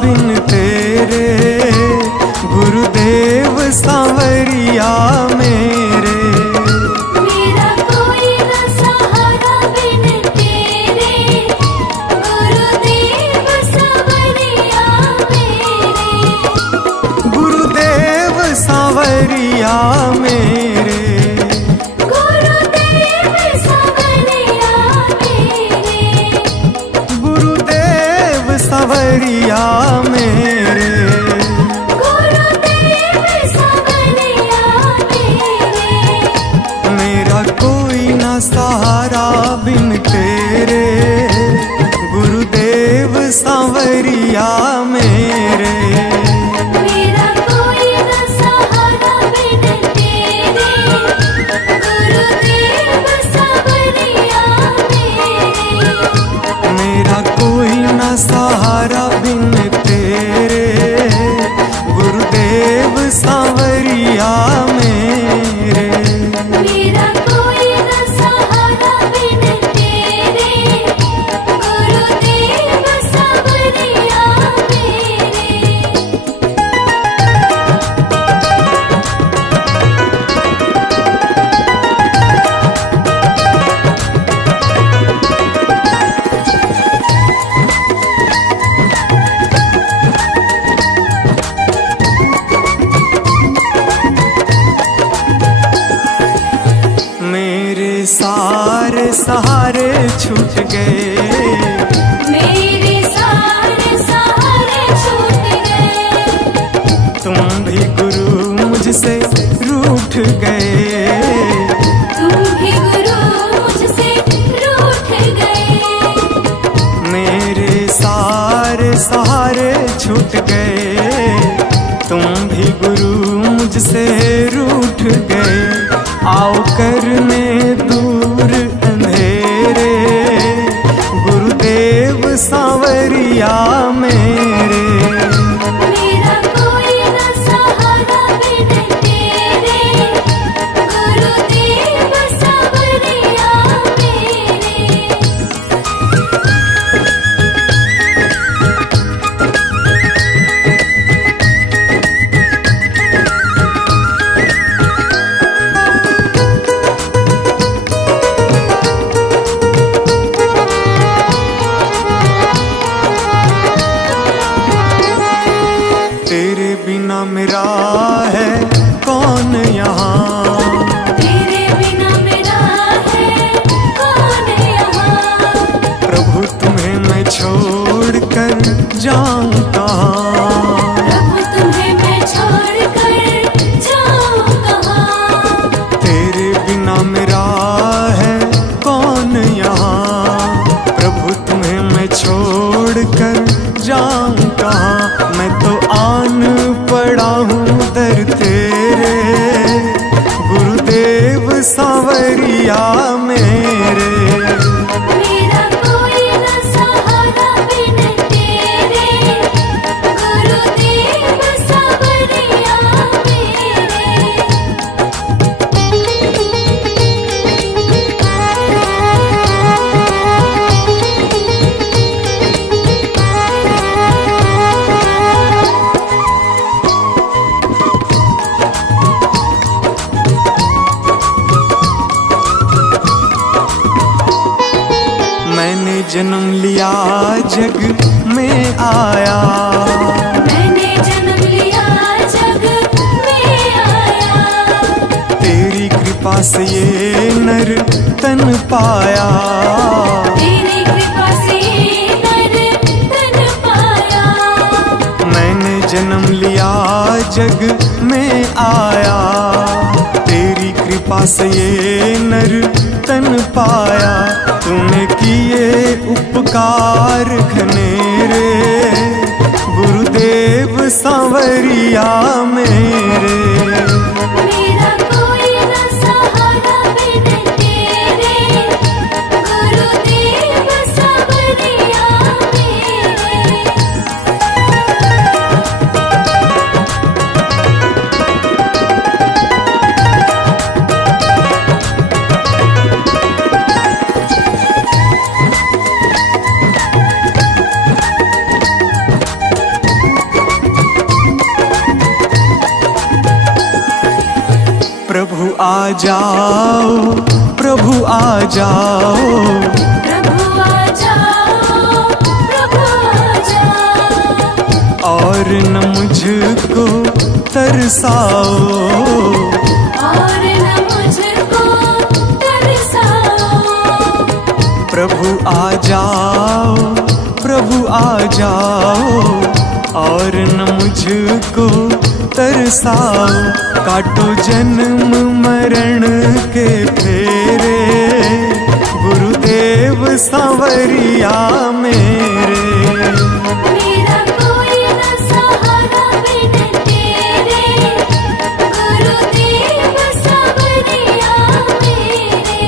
बिन तेरे, गुरुदेव सांवरिया मेरे। मेरा कोई न सहारा बिन तेरे, गुरुदेव सांवरिया मेरे। गुरुदेव सांवरिया मेरे, गुरुदेव सांवरिया मेरे। गुरुदेव सांवरिया मेरे। गुरुदेव सांवरिया मेरे। मेरा कोई ना सहारा बिन तेरे, गुरुदेव सांवरिया मेरे। मेरा कोई न सहारा बिन तेरे, गुरुदेव सांवरिया मेरे। मेरा कोई ना सहारा बिन तेरे, गुरुदेव सांवरिया मेरे। मेरा कोई न सहारा बिन तेरे, गुरुदेव सांवरिया मेरे। मेरे सारे सहारे छूट गए, मेरे सारे सहारे छूट गए। तुम भी गुरु मुझसे रूठ गए। तुम भी गुरु मुझसे रूठ गए। मेरे सारे सहारे छूट गए, तुम भी गुरु मुझसे रूठ गए। आओ करने दूर अंधेरे, गुरुदेव सांवरिया मेरे। मेरा कोई न सहारा बिन तेरे, गुरुदेव सांवरिया मेरे। तेरे बिना मेरा है कौन यहाँ, तेरे बिना मेरा है कौन यहाँ। प्रभु तुम्हें मैं छोड़ कर जाऊँ कहाँ। प्रभु तुम्हें मैं छोड़ कर जाऊँ कहाँ। तेरे बिना मेरा है कौन यहाँ, प्रभु तुम्हें मैं छोड़ कर जाऊँ कहाँ। मैं तो आन पड़ा हूँ दर तेरे, गुरुदेव सांवरिया मेरे। मेरा कोई न सहारा बिन तेरे, गुरुदेव सांवरिया मेरे। मैंने जन्म लिया जग में आया, मैंने जन्म लिया जग में आया। तेरी कृपा से ये नर तन पाया। तेरी कृपा से नर तन पाया। मैंने जन्म लिया जग में आया, तेरी कृपा से ये नर तन पाया। तूने किए उपकार घनेरे, गुरुदेव सांवरिया मेरे। मेरा कोई न सहारा बिन तेरे, गुरुदेव सांवरिया मेरे। आ जाओ, प्रभु आ जाओ, प्रभु आ जाओ, प्रभु आ जाओ। और न मुझको तरसाओ, और न मुझको तरसाओ। प्रभु आ जाओ, प्रभु आ जाओ, और न मुझको तरसाओ। काटो जन्म मरण के फेरे, गुरुदेव सांवरिया मेरे। मेरा कोई न सहारा बिन तेरे, गुरुदेव सांवरिया मेरे।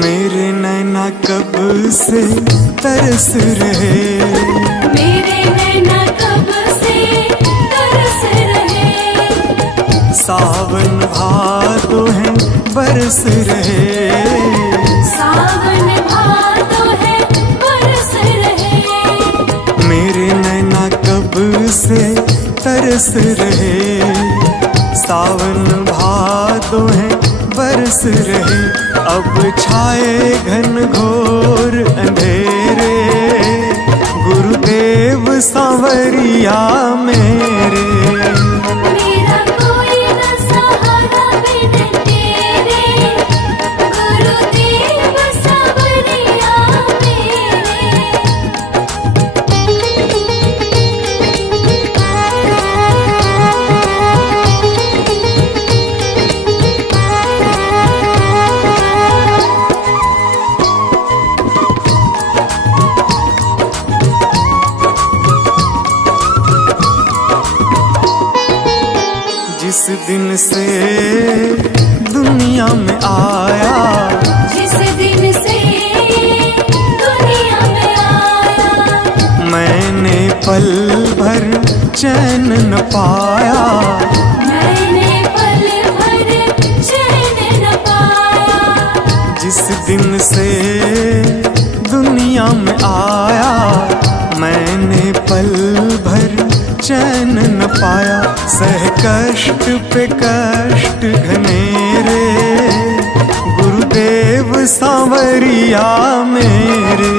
मेरे नैना कब से तरस रहे, मेरे नैना कब से तरस रहे। सावन भादो है बरस रहे, सावन भादो है बरस रहे। मेरे नैना कब से तरस रहे। सावन भादो है बरस रहे। अब छाए घन घोर अंधेरे, गुरुदेव सांवरिया मेरे। मेरा कोई न सहारा बिन तेरे, गुरुदेव सांवरिया जिस दिन से दुनिया में आया, जिस दिन से दुनिया में आया। मैंने पल भर चैन न पाया। मैंने पल भर चैन न पाया। जिस दिन से दुनिया में आया, मैंने पल भर चैन न पाया। सह कष्ट पे कष्ट घनेरे, गुरुदेव सांवरिया मेरे।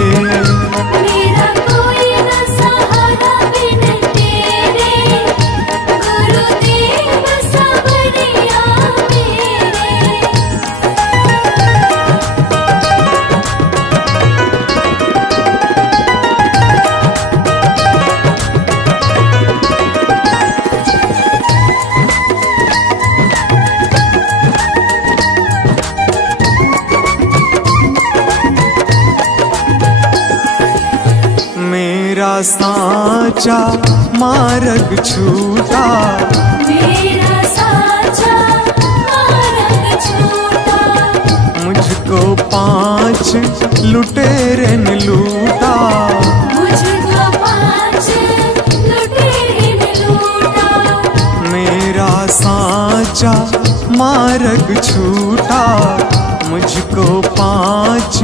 मेरा कोई न सहारा बिन तेरे, गुरुदेव सांवरिया मेरे। मेरा साचा मार्ग छूटा, मेरा साचा मार्ग छूटा। मुझको 5 लुटेरे ने लूटा। मुझको 5 लुटेरे ने लूटा। मेरा साचा मार्ग छूटा, मुझको 5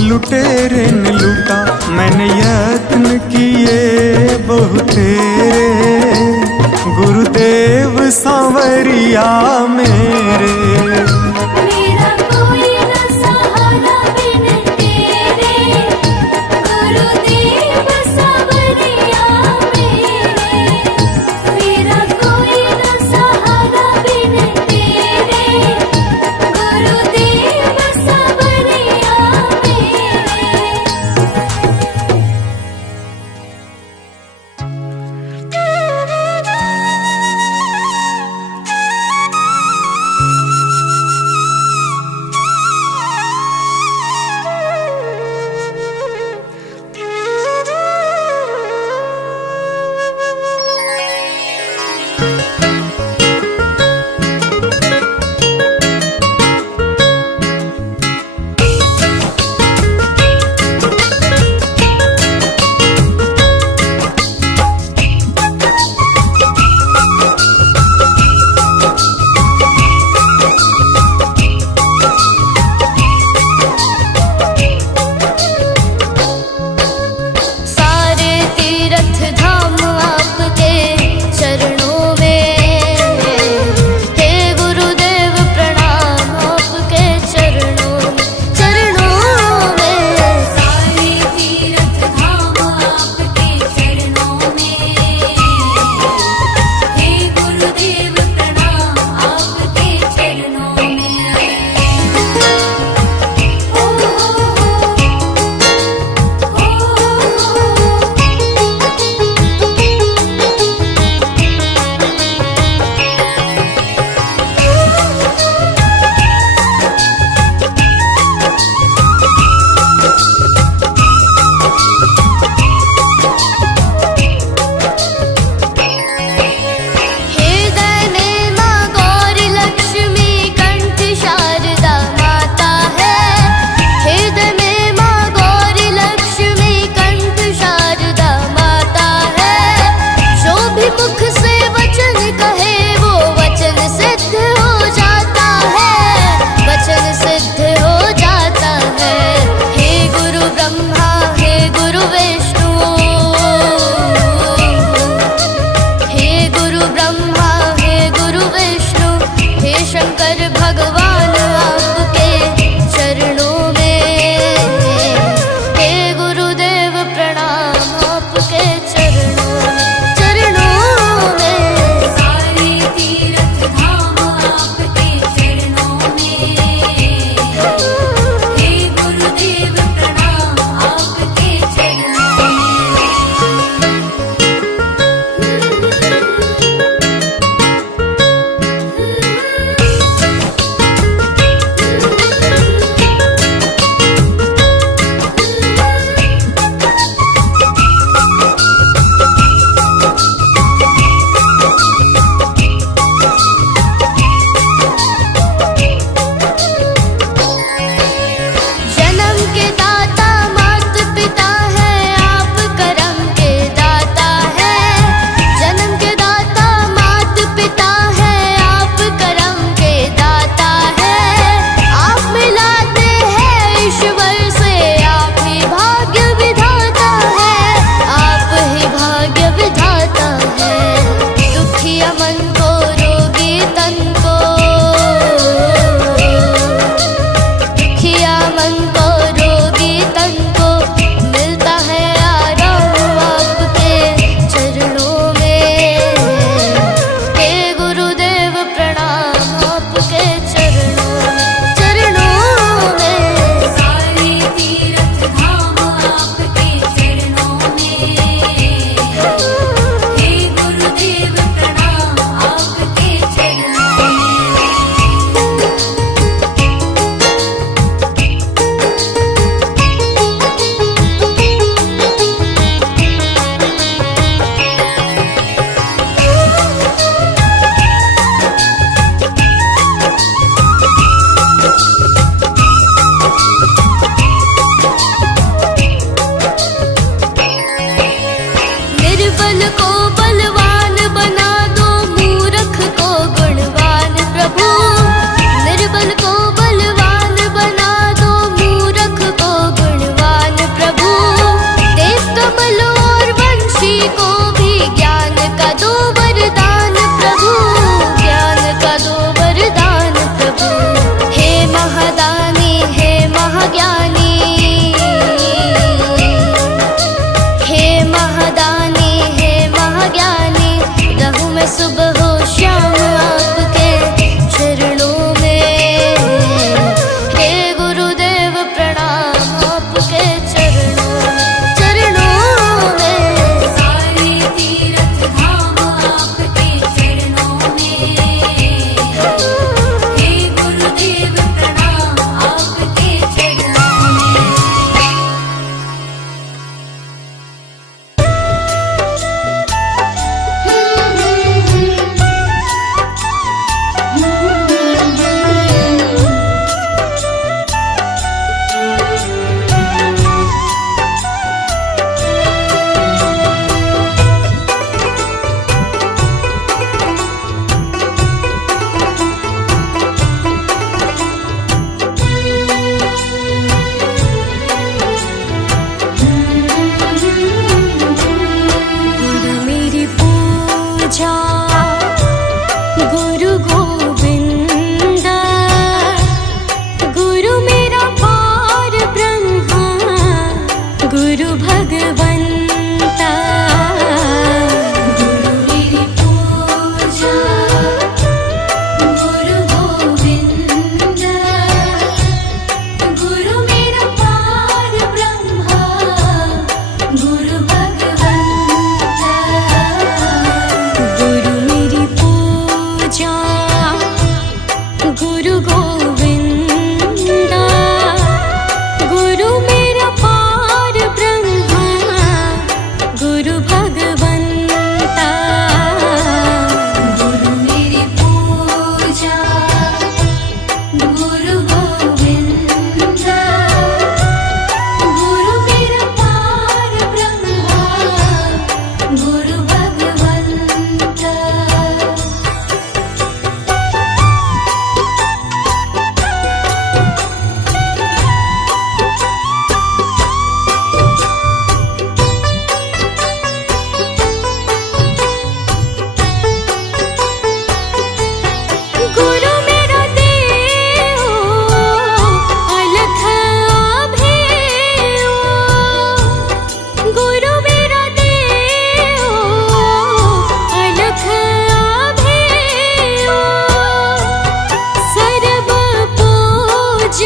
लुटेरे ने लूटा। मैंने यत्न किए बहुतेरे, गुरुदेव सांवरिया मेरे। मेरा कोई न सहारा बिन तेरे, गुरुदेव सांवरिया मेरे। मेरा कोई न सहारा बिन तेरे, गुरुदेव सांवरिया मेरे। गुरु भगवंता गुरु मेरी पूजा गुरु गोविंद गुरु मेरा पार ब्रह्मा गुरु भगवंता गुरु मेरी पूजा गुरु गोविंदा गुरु मेरा पार ब्रह्मा गुरु भगवंता गुरु मेरी पूजा गुरु गोविंदा गुरु मेरा पार ब्रह्मा गुरु भगवंता गुरु मेरा देव अलख अभेयो गुरु मेरा देव अलख अभेयो सर्व पूज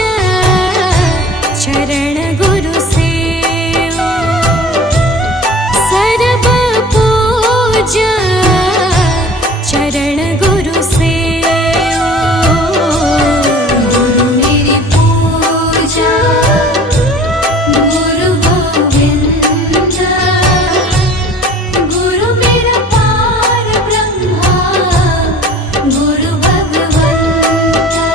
चरण गुरु सेवा सर्व पूज चरण गुरु सेवा गुरु मेरी पूजा गुरु गोविंदा गुरु मेरा पार ब्रह्मा गुरु भगवंता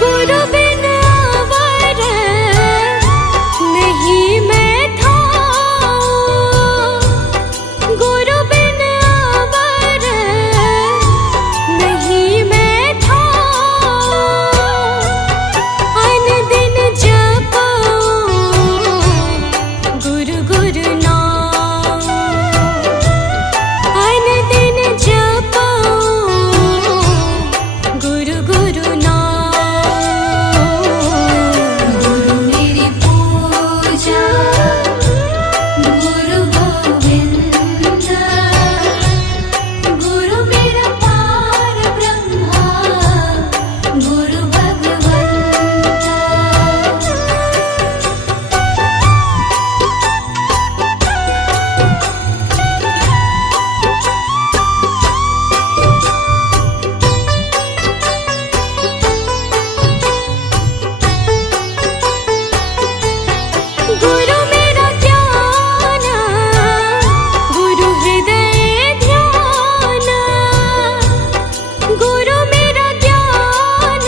गुरु बिन अवर नहीं मैं थाऊं गुरु बिन अवर नहीं मैं थाऊं अन दिन जपऊं गुरु गुरु नाम अन दिन जपऊं गुरु गुरु नाम गुरु मेरी पूजा गुरु गोविंदा गुरु मेरा पार ब्रह्मा गुरु भगवंता गुरु मेरा ज्ञान गुरु हृदय ध्यान गुरु मेरा ज्ञान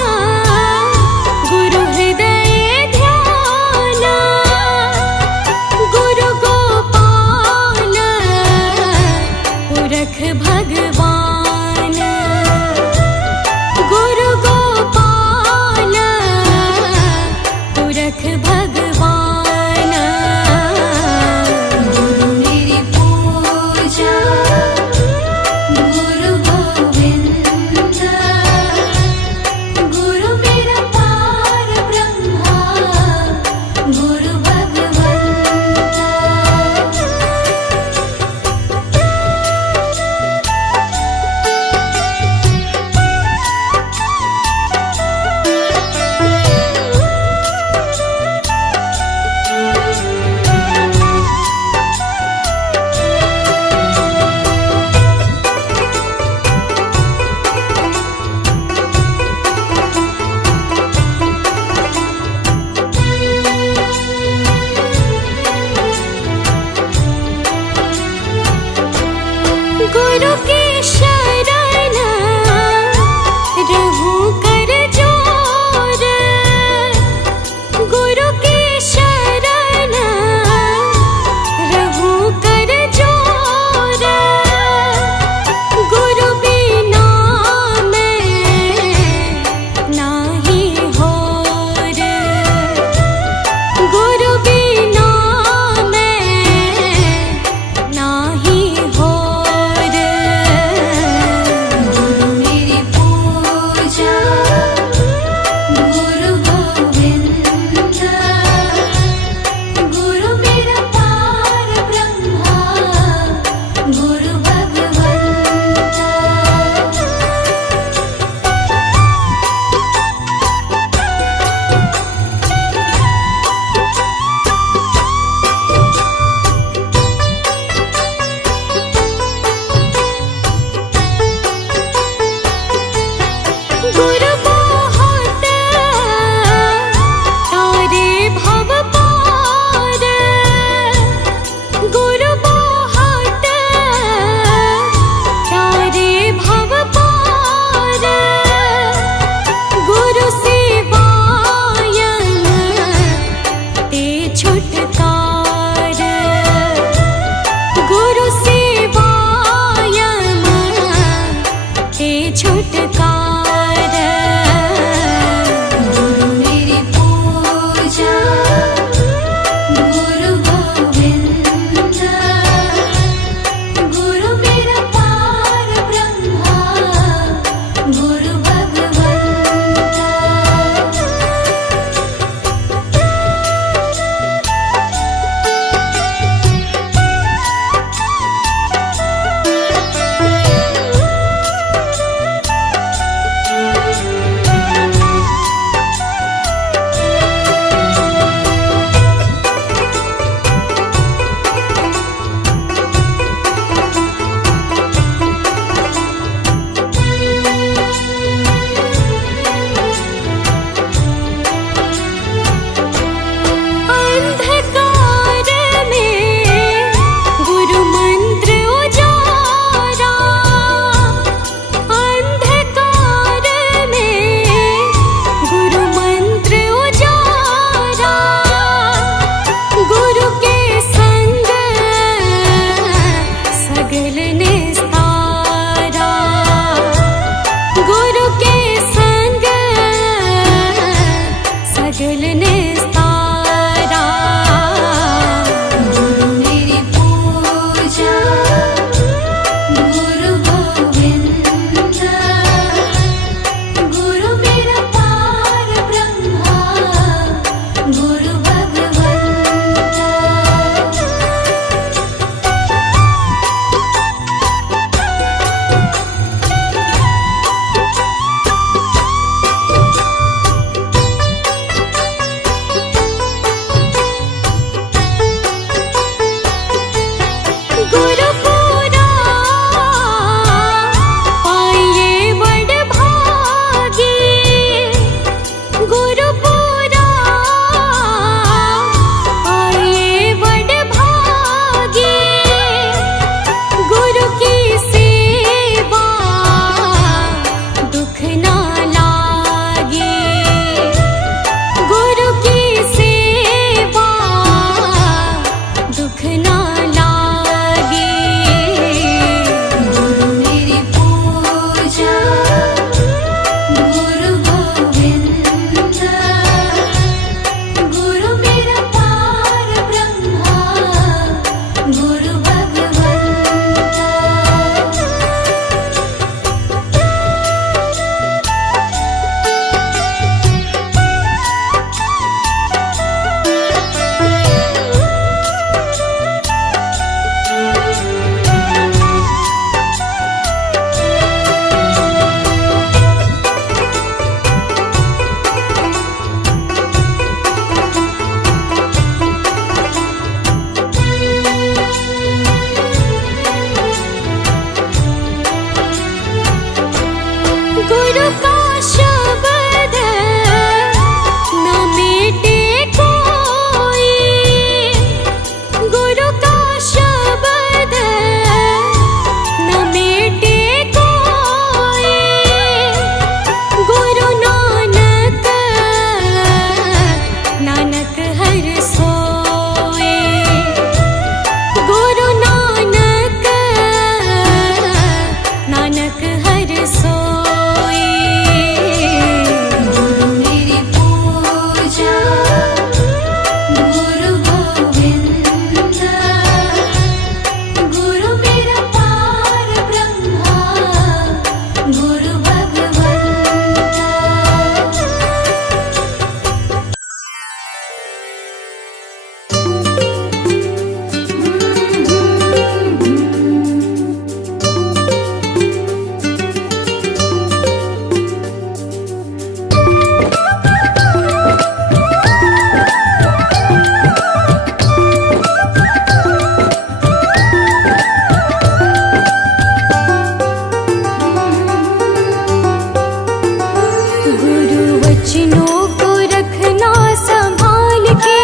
गुरु वचनों को रखना संभाल के,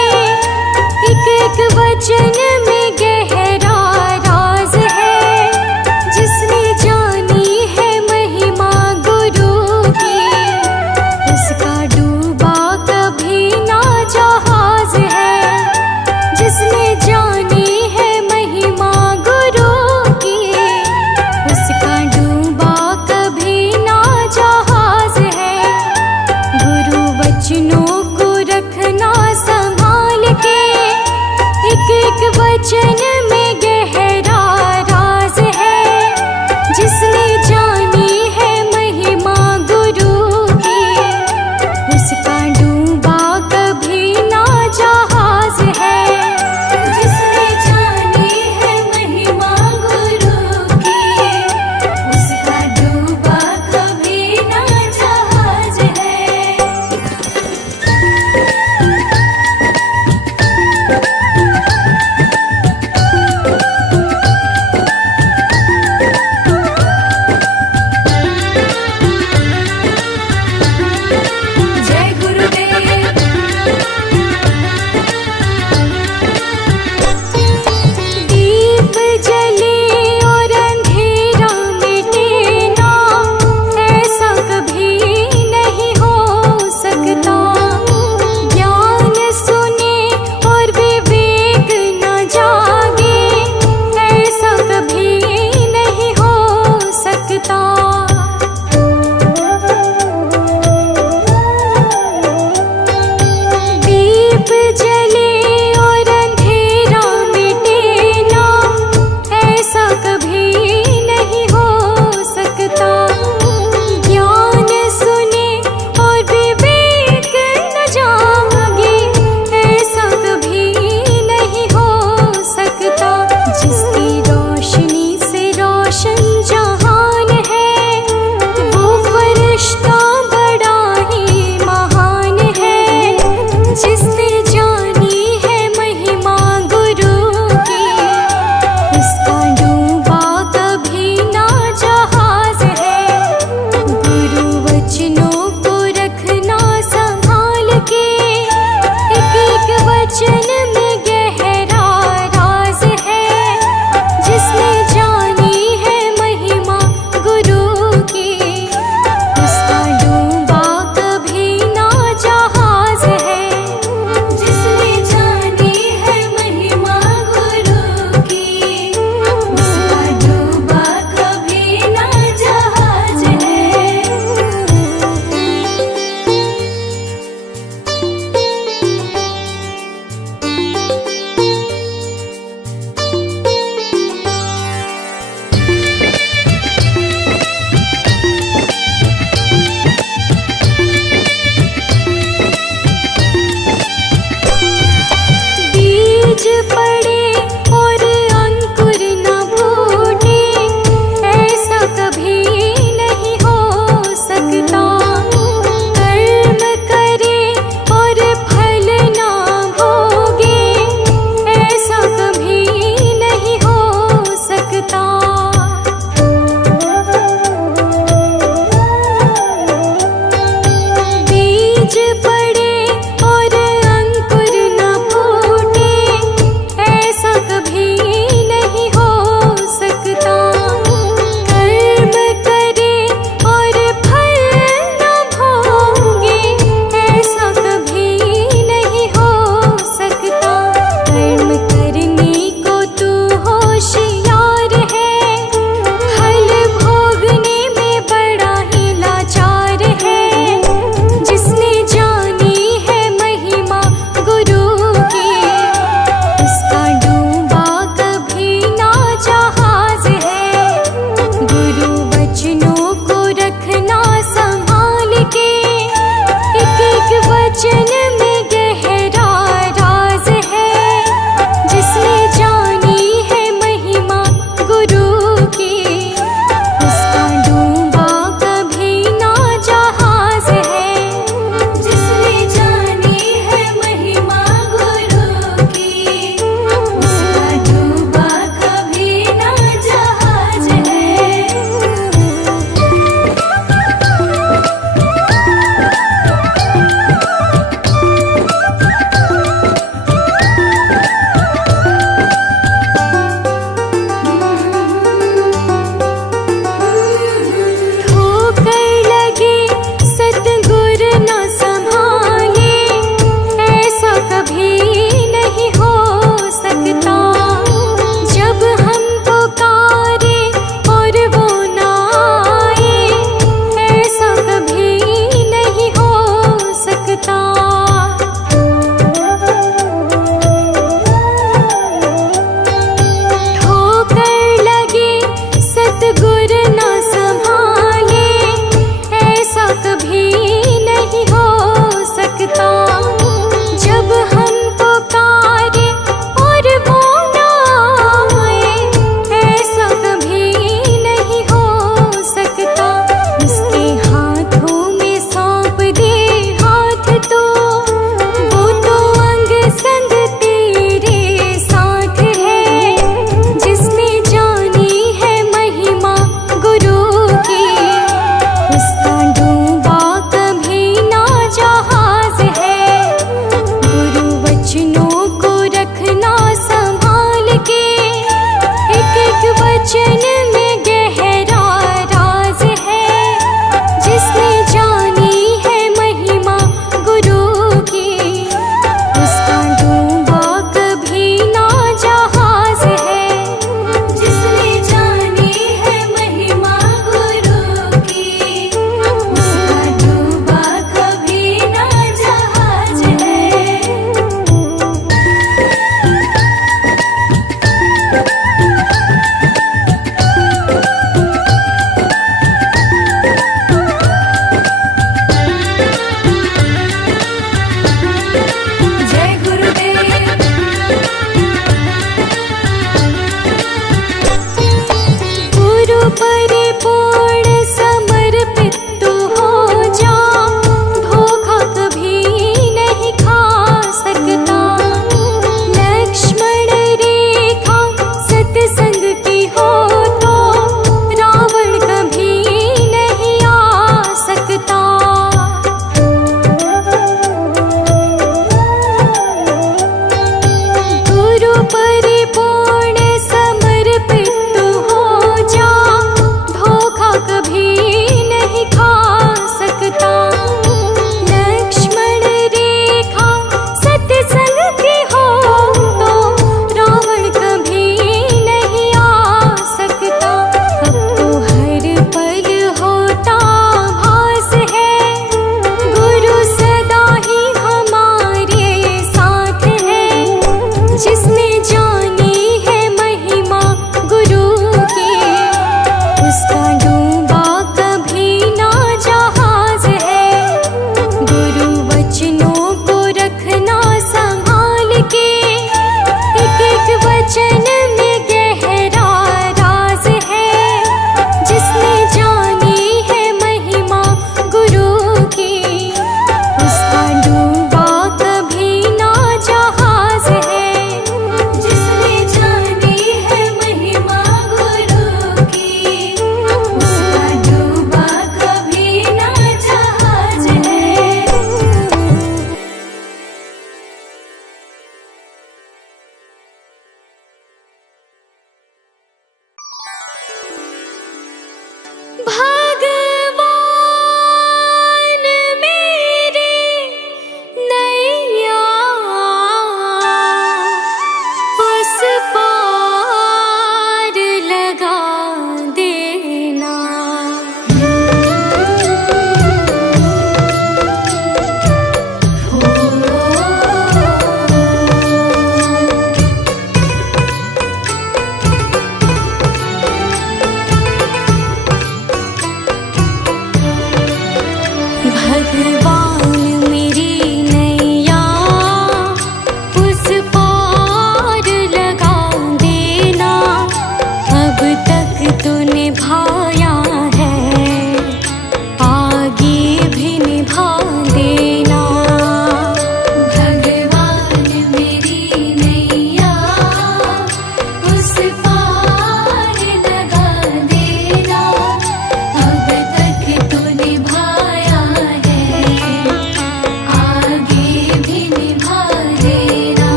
एक एक वचन में गहरा राज है। जिसने जानी है महिमा गुरु की, उसका डूबा कभी ना जहाज है। जिसने जानी है महिमा गुरु की, उसका डूबा कभी ना जहाज है। गुरु वचनों को रखना संभाल के, एक एक वचन में गहरा राज है। जिसने जानी है महिमा गुरु की, उसका डूबा कभी ना जहाज है। जिसने जानी है महिमा गुरु की, उसका डूबा कभी ना जहाज है।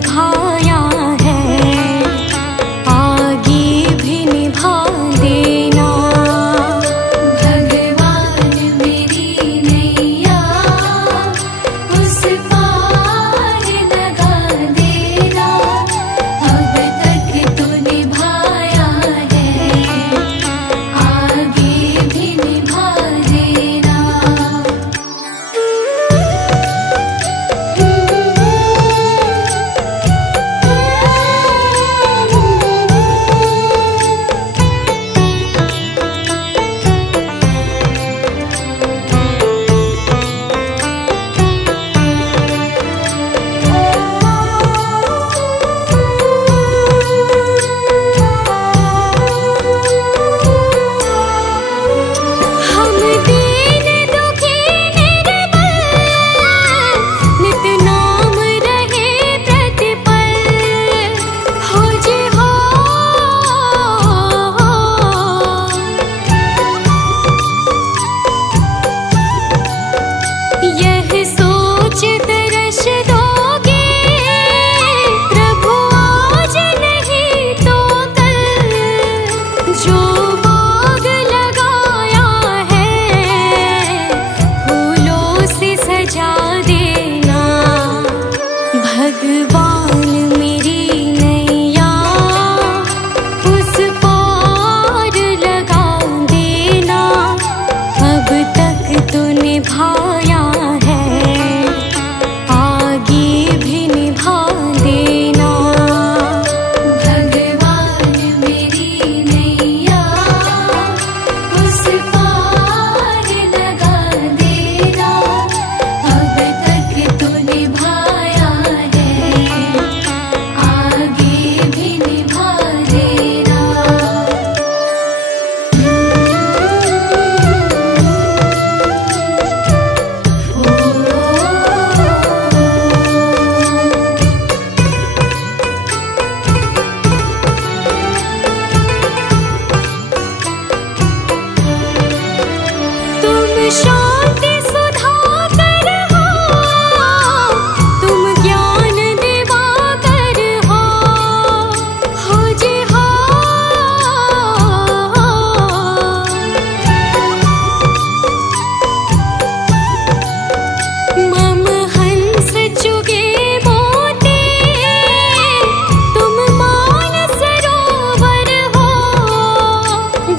निभाया है, आगे भी निभा देना। भगवान मेरी नैया उस पार लगा देना, अब तक तो निभाया है, आगे भी निभा देना। हम दीन दुखी निर्बल, नित नाम रहे प्रतिपल, हो जी हो। यह सोच दर्श दोगे प्रभु आज नहीं तो कल, जो बाग लगाया है फूलों से सजा देना। भगवान मेरी नैया उस पार लगा देना, अब तक तो निभाया है, आगे भी निभा देना। भगवान मेरी नैया उस पार लगा देना, अब तक तो निभाया है, आगे भी निभा देना। तुम शांति सुधाकर हो, तुम ज्ञान दिवाकर हो जी हो। मम हंस चुगे मोती, तुम मान सरोवर हो,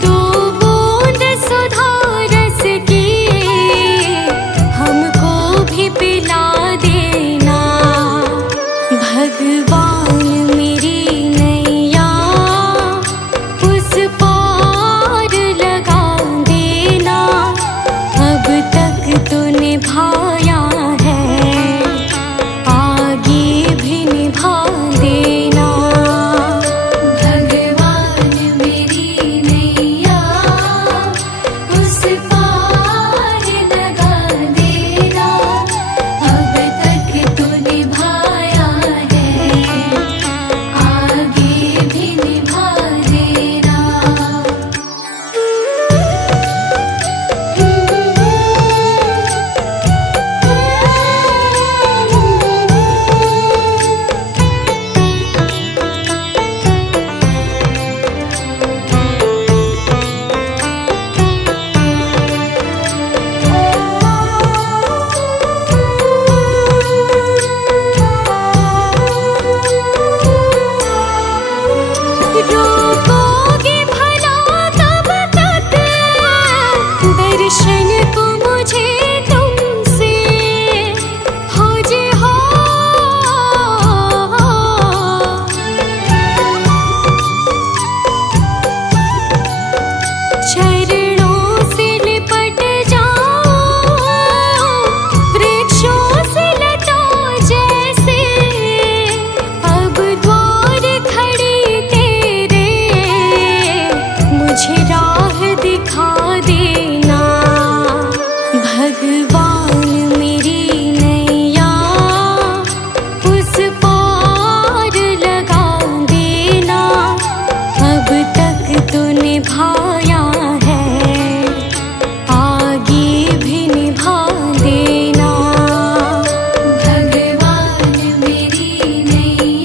दो बूंद सुधा रस की हमको भी पिला देना। भगवान मेरी नैया उस पार लगा देना, अब तक तो निभाया है, आगे भी निभा देना। भगवान मेरी नैया उस पार लगा देना, अब तक तो निभाया है, आगे भी निभा देना। रोकोगे भला तब तक दर्शन को मुझे तुमसे, हो जी हो। चरणों से लिपट जाओ वृक्षों से लता जैसे, अब द्वार खड़ी तेरे मुझे राह दिखा देना। भगवान मेरी नैया उस पार लगा देना, अब तक तो निभाया है, आगे भी निभा देना। भगवान मेरी नैया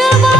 गवा